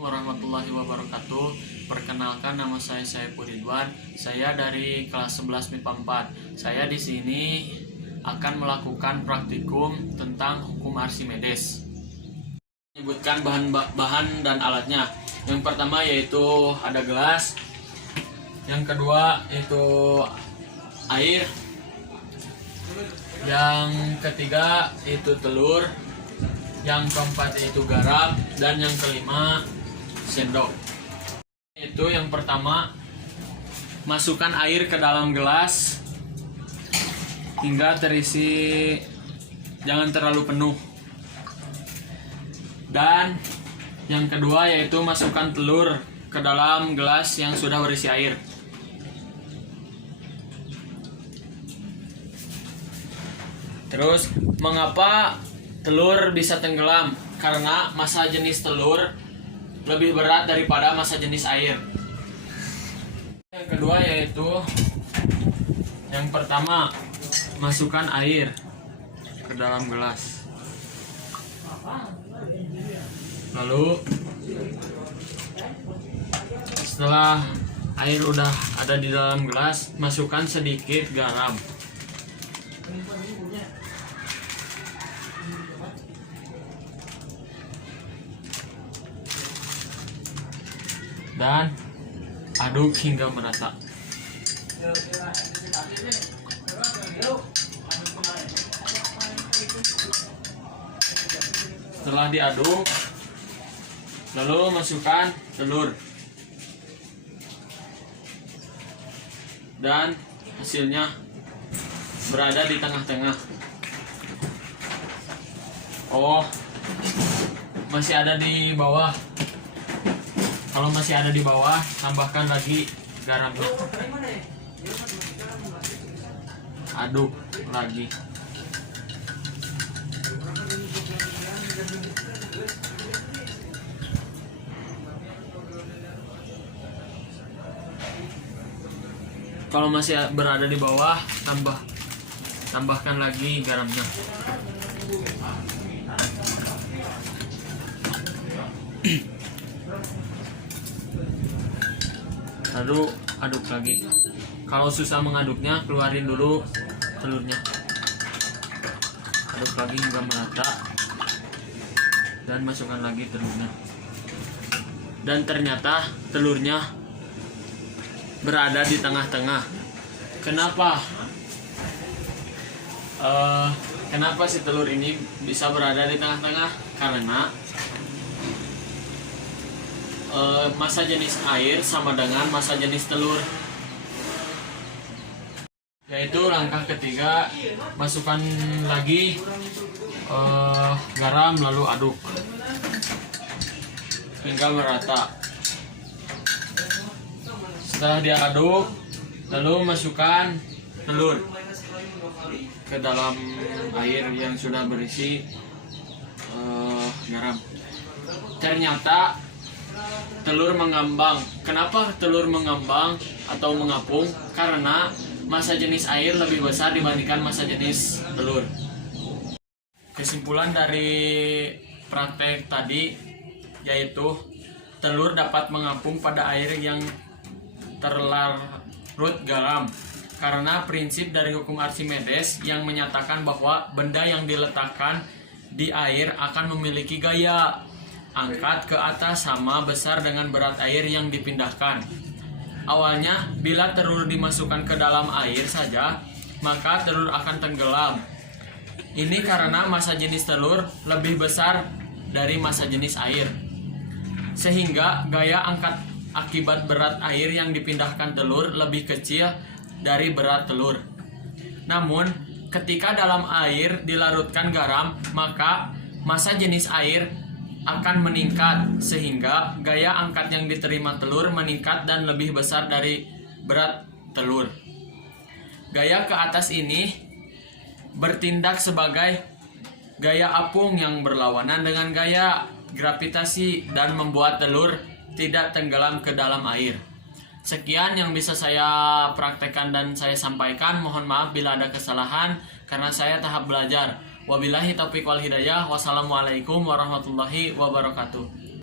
warahmatullahi wabarakatuh. Perkenalkan, nama saya Saiful Ridwan. Saya dari kelas 11 MIPA 4. Saya di sini akan melakukan praktikum tentang hukum Archimedes. Menyebutkan bahan dan alatnya. Yang pertama yaitu ada gelas. Yang kedua yaitu air. Yang ketiga itu telur. Yang keempat yaitu garam, dan yang kelima sendok. Itu yang pertama, masukkan air ke dalam gelas hingga terisi, jangan terlalu penuh. Dan yang kedua yaitu masukkan telur ke dalam gelas yang sudah berisi air. Terus, mengapa telur bisa tenggelam? Karena massa jenis telur lebih berat daripada massa jenis air. Yang kedua yaitu, yang pertama, masukkan air ke dalam gelas. Lalu setelah air udah ada di dalam gelas, masukkan sedikit garam. Dan aduk hingga merata. Setelah diaduk, lalu masukkan telur. Dan hasilnya berada di tengah-tengah. Oh, masih ada di bawah. Kalau masih ada di bawah, tambahkan lagi garamnya. Aduk lagi. Kalau masih berada di bawah, tambahkan lagi garamnya. Lalu aduk lagi. Kalau susah mengaduknya, keluarin dulu telurnya. Aduk lagi hingga merata. Dan masukkan lagi telurnya. Dan ternyata telurnya berada di tengah-tengah. Kenapa? Kenapa si telur ini bisa berada di tengah-tengah? Karena massa jenis air sama dengan massa jenis telur. Yaitu langkah ketiga, masukkan lagi garam lalu aduk hingga merata. Setelah diaduk, lalu masukkan telur ke dalam air yang sudah berisi garam. Ternyata telur mengambang. Kenapa telur mengambang atau mengapung? Karena massa jenis air lebih besar dibandingkan massa jenis telur. Kesimpulan dari praktek tadi yaitu telur dapat mengapung pada air yang terlarut garam. Karena prinsip dari hukum Archimedes yang menyatakan bahwa benda yang diletakkan di air akan memiliki gaya angkat ke atas sama besar dengan berat air yang dipindahkan. Awalnya, bila telur dimasukkan ke dalam air saja, maka telur akan tenggelam. Ini karena massa jenis telur lebih besar dari massa jenis air. Sehingga gaya angkat akibat berat air yang dipindahkan telur lebih kecil dari berat telur. Namun, ketika dalam air dilarutkan garam, maka massa jenis air akan meningkat sehingga gaya angkat yang diterima telur meningkat dan lebih besar dari berat telur. Gaya ke atas ini bertindak sebagai gaya apung yang berlawanan dengan gaya gravitasi dan membuat telur tidak tenggelam ke dalam air. Sekian yang bisa saya praktekkan dan saya sampaikan. Mohon maaf bila ada kesalahan karena saya tahap belajar. Wabillahi taufiq wal hidayah. Wassalamualaikum warahmatullahi wabarakatuh.